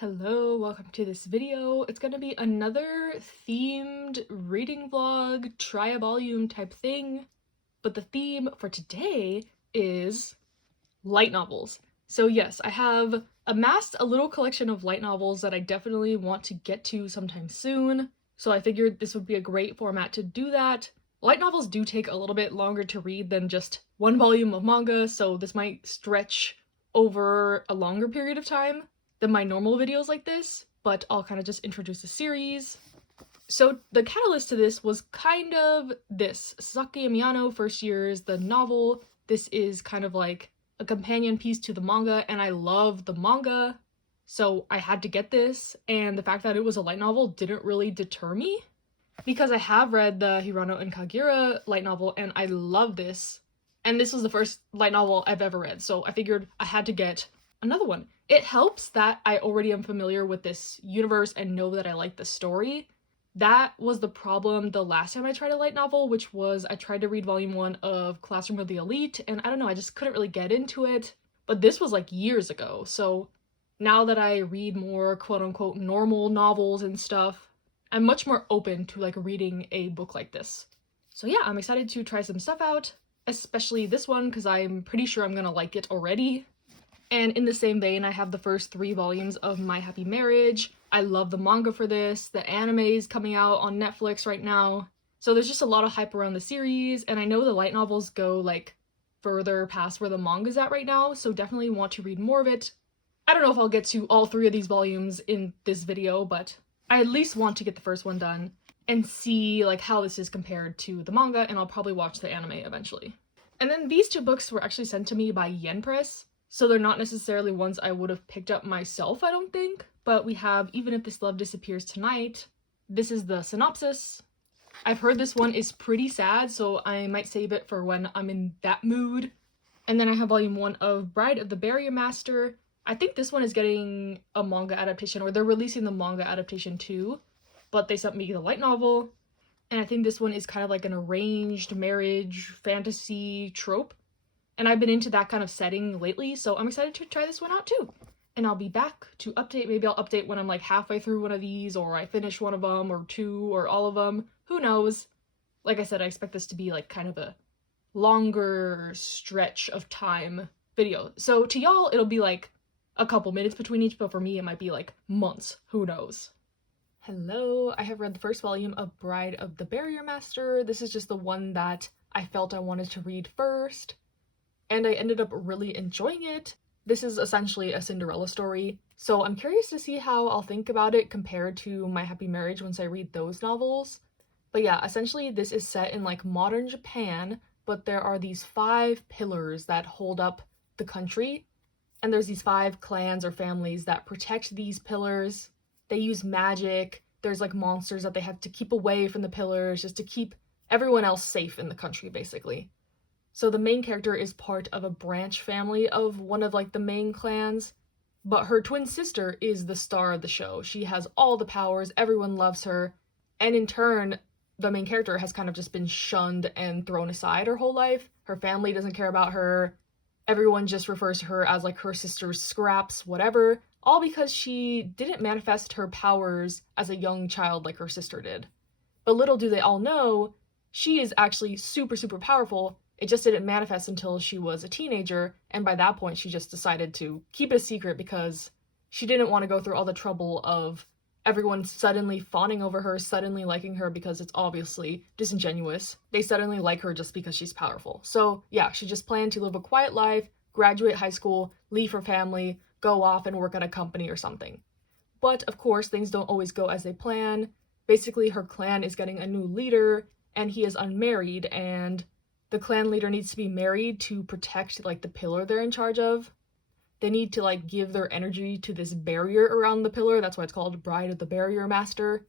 Hello, welcome to this video. It's gonna be another themed reading vlog, try a volume type thing, but the theme for today is light novels. So yes, I have amassed a little collection of light novels that I definitely want to get to sometime soon, so I figured this would be a great format to do that. Light novels do take a little bit longer to read than just one volume of manga, so this might stretch over a longer period of time than my normal videos like this, but I'll kind of just introduce the series. So the catalyst to this was kind of this. Sasaki and Miyano, First Years, the novel. This is kind of like a companion piece to the manga, and I love the manga, so I had to get this, and the fact that it was a light novel didn't really deter me, because I have read the Hirano and Kagira light novel, and I love this, and this was the first light novel I've ever read, so I figured I had to get another one. It helps that I already am familiar with this universe and know that I like the story. That was the problem the last time I tried a light novel, which was I tried to read volume 1 of Classroom of the Elite, and I don't know, I just couldn't really get into it. But this was like years ago, so now that I read more quote-unquote normal novels and stuff, I'm much more open to like reading a book like this. So yeah, I'm excited to try some stuff out, especially this one because I'm pretty sure I'm gonna like it already. And in the same vein, I have the first 3 volumes of My Happy Marriage. I love the manga for this. The anime is coming out on Netflix right now. So there's just a lot of hype around the series, and I know the light novels go like further past where the manga's at right now, so definitely want to read more of it. I don't know if I'll get to all 3 of these volumes in this video, but I at least want to get the first one done and see like how this is compared to the manga, and I'll probably watch the anime eventually. And then these 2 books were actually sent to me by Yen Press, so they're not necessarily ones I would have picked up myself, I don't think. But we have Even If This Love Disappears Tonight. This is the synopsis. I've heard this one is pretty sad, so I might save it for when I'm in that mood. And then I have volume 1 of Bride of the Barrier Master. I think this one is getting a manga adaptation, or they're releasing the manga adaptation too. But they sent me the light novel. And I think this one is kind of like an arranged marriage fantasy trope. And I've been into that kind of setting lately, so I'm excited to try this one out too. And I'll be back to update. Maybe I'll update when I'm like halfway through one of these, or I finish one of them, or 2, or all of them. Who knows? Like I said, I expect this to be like kind of a longer stretch of time video. So to y'all, it'll be like a couple minutes between each, but for me, it might be like months. Who knows? Hello, I have read the first volume of Bride of the Barrier Master. This is just the one that I felt I wanted to read first, and I ended up really enjoying it. This is essentially a Cinderella story, so I'm curious to see how I'll think about it compared to My Happy Marriage once I read those novels. But yeah, essentially this is set in like modern Japan, but there are these 5 pillars that hold up the country, and there's these 5 clans or families that protect these pillars. They use magic, there's like monsters that they have to keep away from the pillars just to keep everyone else safe in the country, basically. So the main character is part of a branch family of one of like the main clans, but her twin sister is the star of the show. She has all the powers, everyone loves her, and in turn, the main character has kind of just been shunned and thrown aside her whole life. Her family doesn't care about her. Everyone just refers to her as like her sister's scraps, whatever, all because she didn't manifest her powers as a young child like her sister did. But little do they all know, she is actually super, super powerful. It just didn't manifest until she was a teenager, and by that point she just decided to keep it a secret because she didn't want to go through all the trouble of everyone suddenly fawning over her, suddenly liking her, because it's obviously disingenuous. They suddenly like her just because she's powerful. So yeah, she just planned to live a quiet life, graduate high school, leave her family, go off and work at a company or something. But of course, things don't always go as they plan. Basically, her clan is getting a new leader, and he is unmarried, and the clan leader needs to be married to protect like the pillar they're in charge of. They need to like give their energy to this barrier around the pillar. That's why it's called Bride of the Barrier Master.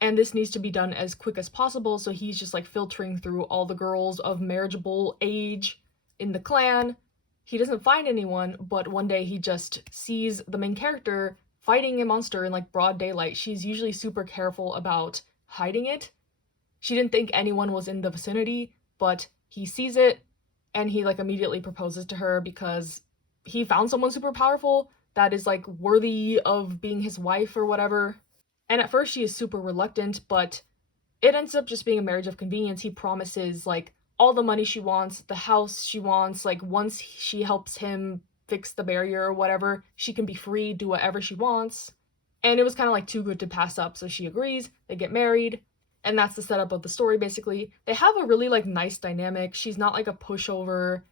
And this needs to be done as quick as possible, so he's just like filtering through all the girls of marriageable age in the clan. He doesn't find anyone, but one day he just sees the main character fighting a monster in like broad daylight. She's usually super careful about hiding it. She didn't think anyone was in the vicinity, but he sees it, and he like immediately proposes to her because he found someone super powerful, that is like worthy of being his wife or whatever. And at first she is super reluctant, but it ends up just being a marriage of convenience. He promises like all the money she wants, the house she wants, like once she helps him fix the barrier or whatever, she can be free, do whatever she wants. And it was kind of like too good to pass up, so she agrees, they get married, and that's the setup of the story basically. They have a really like nice dynamic. She's not like a pushover,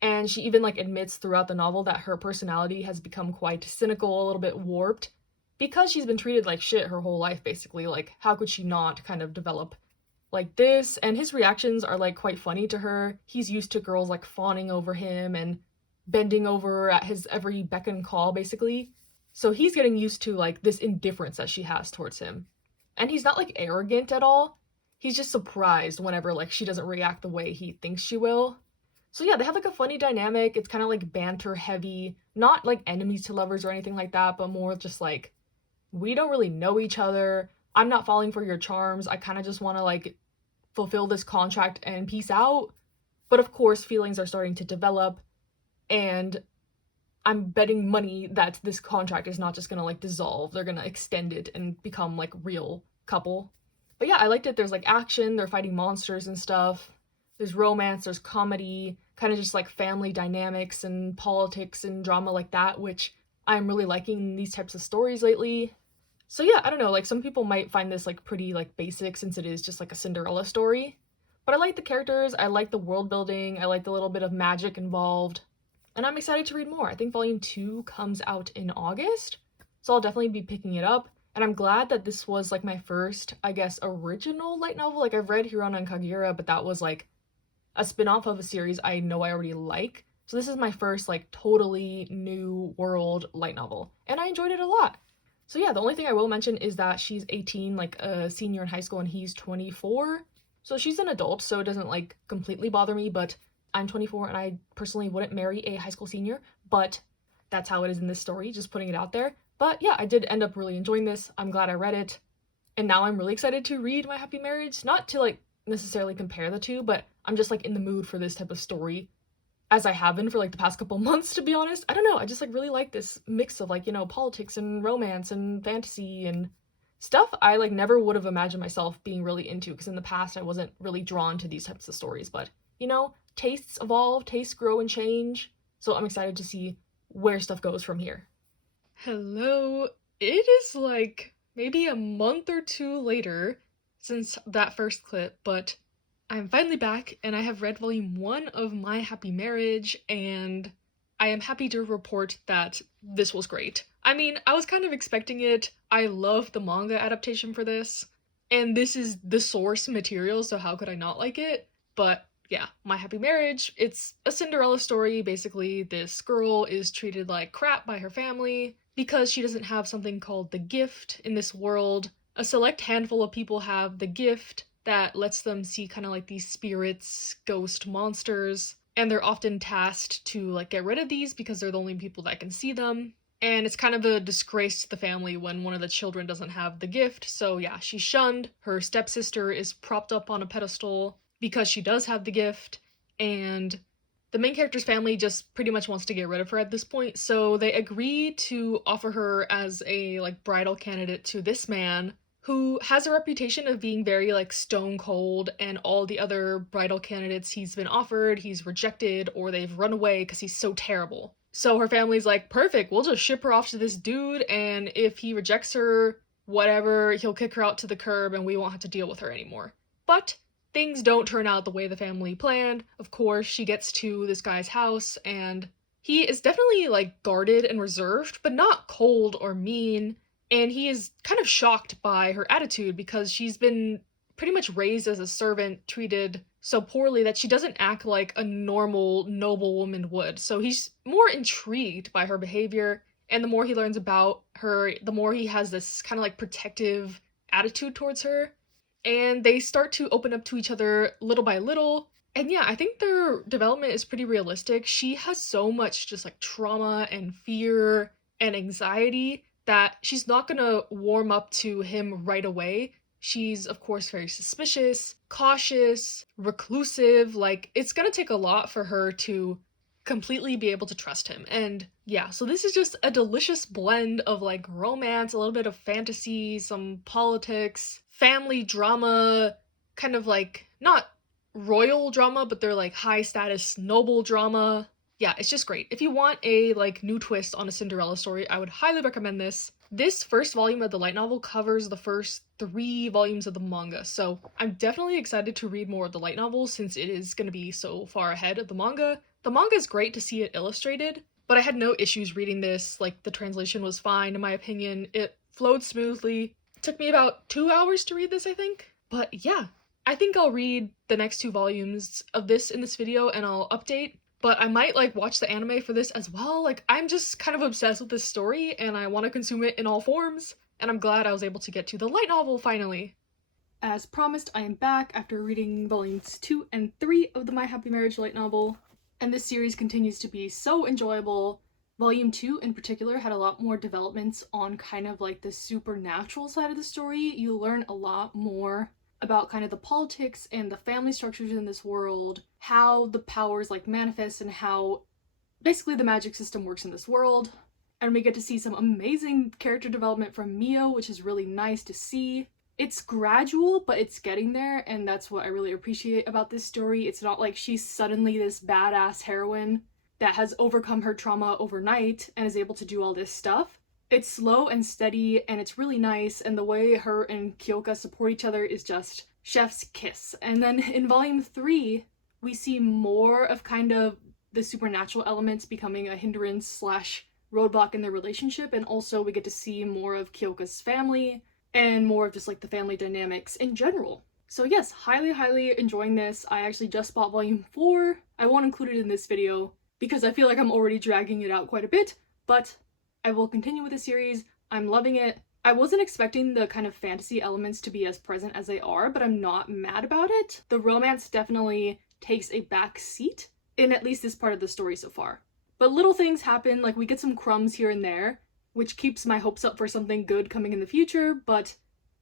and she even like admits throughout the novel that her personality has become quite cynical, a little bit warped, because she's been treated like shit her whole life basically. Like how could she not kind of develop like this? And his reactions are like quite funny to her. He's used to girls like fawning over him and bending over at his every beck and call basically. So he's getting used to like this indifference that she has towards him. And he's not like arrogant at all. He's just surprised whenever like she doesn't react the way he thinks she will. So yeah, they have like a funny dynamic. It's kind of like banter heavy, not like enemies to lovers or anything like that, but more just like we don't really know each other. I'm not falling for your charms. I kind of just want to like fulfill this contract and peace out. But of course, feelings are starting to develop, and I'm betting money that this contract is not just gonna like dissolve. They're gonna extend it and become like real couple. But yeah, I liked it. There's like action, they're fighting monsters and stuff. There's romance, there's comedy, kind of just like family dynamics and politics and drama like that, which I'm really liking these types of stories lately. So yeah, I don't know, like some people might find this like pretty like basic since it is just like a Cinderella story. But I like the characters, I like the world building, I like the little bit of magic involved. And I'm excited to read more. I think volume 2 comes out in August, so I'll definitely be picking it up. And I'm glad that this was like my first, I guess, original light novel. Like I've read Hirona and Kaguya, but that was like a spin-off of a series I know I already like. So this is my first like totally new world light novel, and I enjoyed it a lot. So yeah, the only thing I will mention is that she's 18, like a senior in high school, and he's 24. So she's an adult, so it doesn't like completely bother me, but I'm 24 and I personally wouldn't marry a high school senior, but that's how it is in this story, just putting it out there. But yeah, I did end up really enjoying this. I'm glad I read it. And now I'm really excited to read My Happy Marriage. Not to like necessarily compare the two, but I'm just like in the mood for this type of story, as I have been for like the past couple months, to be honest. I don't know, I just like really like this mix of like, you know, politics and romance and fantasy and stuff I like never would have imagined myself being really into, because in the past I wasn't really drawn to these types of stories. But you know, tastes evolve, tastes grow and change, so I'm excited to see where stuff goes from here. Hello, it is like maybe a month or two later since that first clip, but I'm finally back and I have read volume 1 of My Happy Marriage, and I am happy to report that this was great. I mean, I was kind of expecting it. I love the manga adaptation for this, and this is the source material, so how could I not like it? But yeah, My Happy Marriage, it's a Cinderella story. Basically, this girl is treated like crap by her family because she doesn't have something called the gift in this world. A select handful of people have the gift that lets them see kind of like these spirits, ghost monsters, and they're often tasked to like get rid of these because they're the only people that can see them. And it's kind of a disgrace to the family when one of the children doesn't have the gift. So yeah, she's shunned. Her stepsister is propped up on a pedestal because she does have the gift, and the main character's family just pretty much wants to get rid of her at this point. So they agree to offer her as a like bridal candidate to this man who has a reputation of being very like stone cold, and all the other bridal candidates he's been offered, he's rejected or they've run away because he's so terrible. So her family's like, perfect, we'll just ship her off to this dude, and if he rejects her, whatever, he'll kick her out to the curb and we won't have to deal with her anymore. But things don't turn out the way the family planned. Of course, she gets to this guy's house and he is definitely like guarded and reserved, but not cold or mean. And he is kind of shocked by her attitude because she's been pretty much raised as a servant, treated so poorly that she doesn't act like a normal, noble woman would. So he's more intrigued by her behavior, and the more he learns about her, the more he has this kind of like protective attitude towards her. And they start to open up to each other little by little. And yeah, I think their development is pretty realistic. She has so much just like trauma and fear and anxiety that she's not gonna warm up to him right away. She's, of course, very suspicious, cautious, reclusive. Like, it's gonna take a lot for her to completely be able to trust him. And yeah, so this is just a delicious blend of like romance, a little bit of fantasy, some politics, family drama, kind of like not royal drama, but they're like high status noble drama. Yeah, it's just great. If you want a like new twist on a Cinderella story, I would highly recommend this. This first volume of the light novel covers the first 3 volumes of the manga, so I'm definitely excited to read more of the light novel since it is going to be so far ahead of the manga. The manga is great to see it illustrated, but I had no issues reading this. Like, the translation was fine in my opinion. It flowed smoothly. It took me about 2 hours to read this, I think. But yeah, I think I'll read the next 2 volumes of this in this video and I'll update. But I might like watch the anime for this as well. Like, I'm just kind of obsessed with this story and I want to consume it in all forms. And I'm glad I was able to get to the light novel finally. As promised, I am back after reading volumes 2 and 3 of the My Happy Marriage light novel. And this series continues to be so enjoyable. Volume 2 in particular had a lot more developments on kind of like the supernatural side of the story. You learn a lot more about kind of the politics and the family structures in this world, how the powers like manifest and how basically the magic system works in this world. And we get to see some amazing character development from Mio, which is really nice to see. It's gradual, but it's getting there, and that's what I really appreciate about this story. It's not like she's suddenly this badass heroine that has overcome her trauma overnight and is able to do all this stuff. It's slow and steady, and it's really nice, and the way her and Kyoka support each other is just chef's kiss. And then in volume 3, we see more of kind of the supernatural elements becoming a hindrance slash roadblock in their relationship, and also we get to see more of Kyoka's family and more of just like the family dynamics in general. So yes, highly enjoying this. I actually just bought volume 4. I won't include it in this video because I feel like I'm already dragging it out quite a bit, but I will continue with the series. I'm loving it. I wasn't expecting the kind of fantasy elements to be as present as they are, but I'm not mad about it. The romance definitely takes a back seat in at least this part of the story so far. But little things happen, like we get some crumbs here and there, which keeps my hopes up for something good coming in the future, but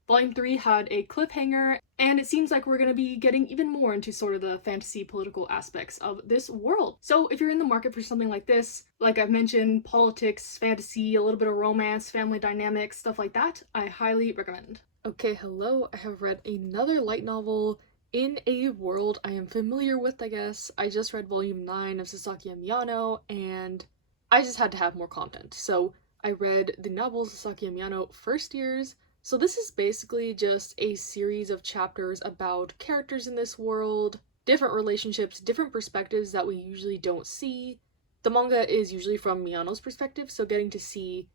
Volume 3 had a cliffhanger, and it seems like we're going to be getting even more into sort of the fantasy political aspects of this world. So if you're in the market for something like this, like I've mentioned, politics, fantasy, a little bit of romance, family dynamics, stuff like that, I highly recommend. Okay, hello, I have read another light novel in a world I am familiar with, I guess. I just read volume 9 of Sasaki and Miyano, and I just had to have more content. So I read the novel Sasaki and Miyano First Years. So this is basically just a series of chapters about characters in this world, different relationships, different perspectives that we usually don't see. The manga is usually from Miyano's perspective, so getting to see,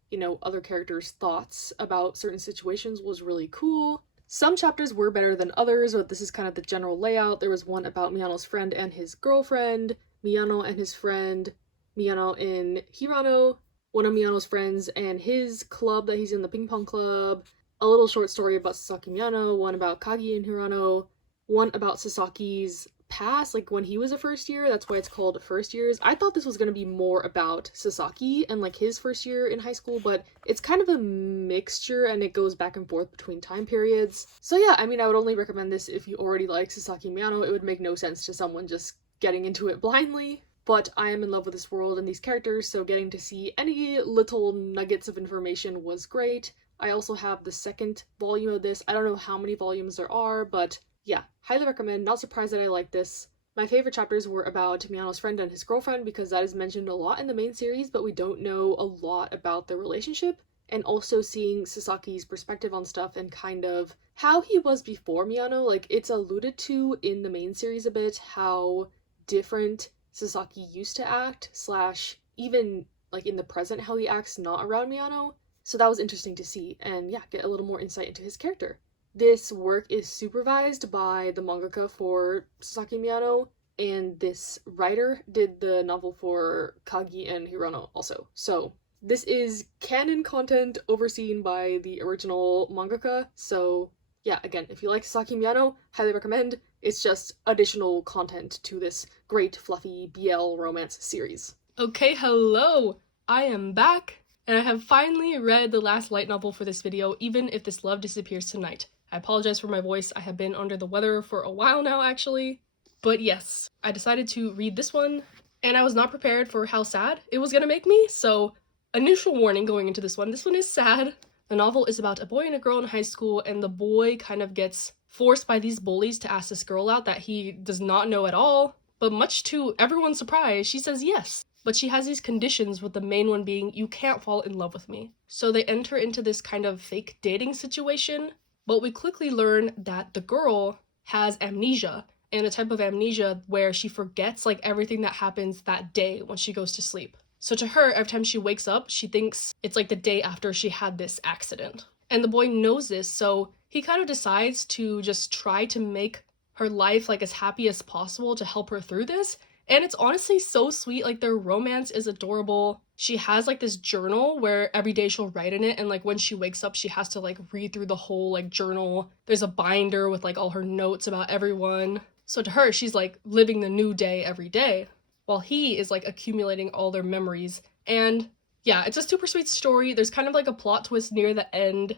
other characters' thoughts about certain situations was really cool. Some chapters were better than others, but this is kind of the general layout. There was one about Miyano's friend and his girlfriend, Miyano and his friend, Miyano in Hirano, one of Miyano's friends and his club that he's in, the ping pong club, a little short story about Sasaki and Miyano, one about Kagi and Hirano, one about Sasaki's past, like when he was a first year, that's why it's called First Years. I thought this was going to be more about Sasaki and like his first year in high school, but it's kind of a mixture and it goes back and forth between time periods. So yeah, I would only recommend this if you already like Sasaki and Miyano. It would make no sense to someone just getting into it blindly. But I am in love with this world and these characters, so getting to see any little nuggets of information was great. I also have the second volume of this. I don't know how many volumes there are, but yeah, highly recommend. Not surprised that I like this. My favorite chapters were about Miyano's friend and his girlfriend because that is mentioned a lot in the main series, but we don't know a lot about their relationship. And also seeing Sasaki's perspective on stuff and kind of how he was before Miyano. Like, it's alluded to in the main series a bit how different Sasaki used to act, slash even like in the present how he acts not around Miyano. So that was interesting to see and yeah, get a little more insight into his character. This work is supervised by the mangaka for Sasaki Miyano, and this writer did the novel for Kagi and Hirano also. So this is canon content overseen by the original mangaka. So yeah, again, if you like Sasaki Miyano, highly recommend. It's just additional content to this great fluffy BL romance series. Okay, hello! I am back, and I have finally read the last light novel for this video, even if this love disappears tonight. I apologize for my voice. I have been under the weather for a while now, actually. But yes, I decided to read this one. and I was not prepared for how sad it was gonna make me, so initial warning going into this one. This one is sad. The novel is about a boy and a girl in high school, and the boy kind of gets forced by these bullies to ask this girl out that he does not know at all, but much to everyone's surprise, she says yes. But she has these conditions, with the main one being, you can't fall in love with me. So they enter into this kind of fake dating situation, but we quickly learn that the girl has amnesia, and a type of amnesia where she forgets like everything that happens that day when she goes to sleep. So to her, every time she wakes up, she thinks it's like the day after she had this accident. And the boy knows this, so he kind of decides to just try to make her life like as happy as possible to help her through this. And it's honestly so sweet. Like, their romance is adorable. She has like this journal where every day she'll write in it, and like when she wakes up she has to like read through the whole like journal. There's a binder with like all her notes about everyone. So to her, she's like living the new day every day, while he is like accumulating all their memories. And yeah, it's a super sweet story. There's kind of like a plot twist near the end.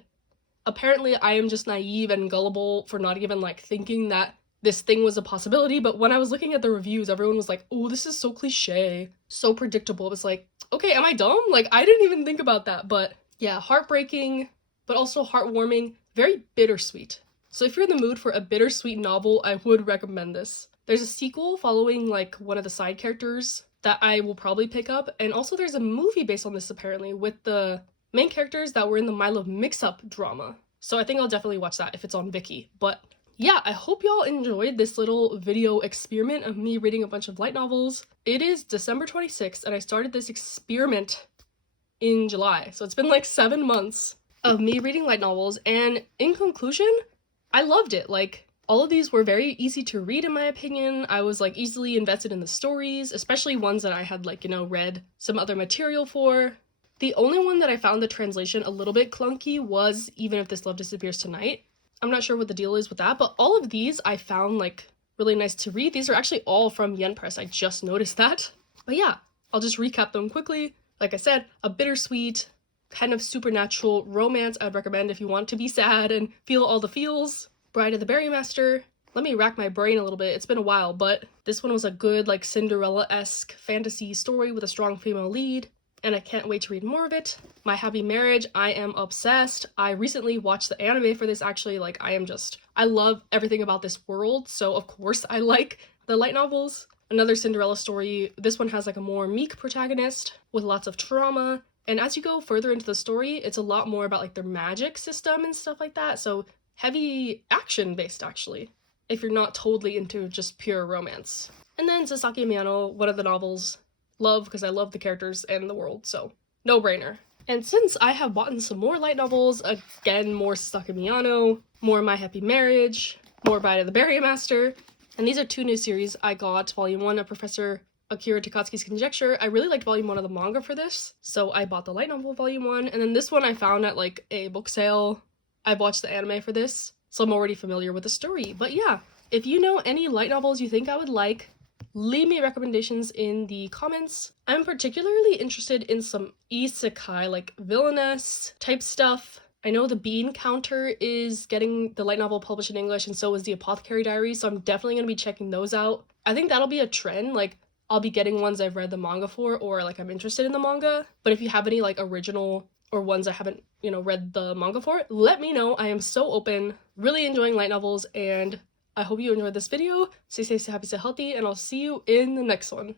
Apparently I am just naive and gullible for not even like thinking that this thing was a possibility, but when I was looking at the reviews, everyone was like, oh, this is so cliche, so predictable. It was like, okay, am I dumb? Like, I didn't even think about that. But yeah, heartbreaking, but also heartwarming, very bittersweet. So if you're in the mood for a bittersweet novel, I would recommend this. There's a sequel following like one of the side characters that I will probably pick up, and also there's a movie based on this apparently with the main characters that were in the My Love Mix-Up drama. So I think I'll definitely watch that if it's on Viki. But yeah, I hope y'all enjoyed this little video experiment of me reading a bunch of light novels. It is December 26th, and I started this experiment in July. So it's been like 7 months of me reading light novels, and in conclusion, I loved it. Like, all of these were very easy to read in my opinion. I was like easily invested in the stories, especially ones that I had like, you know, read some other material for. The only one that I found the translation a little bit clunky was Even If This Love Disappears Tonight. I'm not sure what the deal is with that, but all of these I found like really nice to read. These are actually all from Yen Press. I just noticed that. But yeah, I'll just recap them quickly. Like I said, a bittersweet, kind of supernatural romance I'd recommend if you want to be sad and feel all the feels. Bride of the Berry Master. Let me rack my brain a little bit. It's been a while, but this one was a good like Cinderella-esque fantasy story with a strong female lead, and I can't wait to read more of it. My Happy Marriage, I am obsessed. I recently watched the anime for this actually. Like, I love everything about this world, so of course I like the light novels. Another Cinderella story. This one has like a more meek protagonist with lots of trauma, and as you go further into the story, it's a lot more about like their magic system and stuff like that, so heavy action based actually, if you're not totally into just pure romance. And then Sasaki and Miyano, one of the novels. Love, because I love the characters and the world, so no brainer. And since I have bought some more light novels, again, more Sasaki and Miyano, more My Happy Marriage, more Bride of the Berry Master, and these are 2 new series I got. Volume 1 of Professor Akira Takatsuki's Conjecture. I really liked Volume 1 of the manga for this, so I bought the light novel Volume 1, and then this one I found at like a book sale. I've watched the anime for this, so I'm already familiar with the story. But yeah, if you know any light novels you think I would like, leave me recommendations in the comments. I'm particularly interested in some isekai, like villainous type stuff. I know the Bean Counter is getting the light novel published in English, and so is the Apothecary Diaries, so I'm definitely going to be checking those out. I think that'll be a trend, like I'll be getting ones I've read the manga for, or like I'm interested in the manga. But if you have any like original or ones I haven't, you know, read the manga for, let me know. I am so open. Really enjoying light novels, and I hope you enjoyed this video. Stay safe, stay happy, stay healthy, and I'll see you in the next one.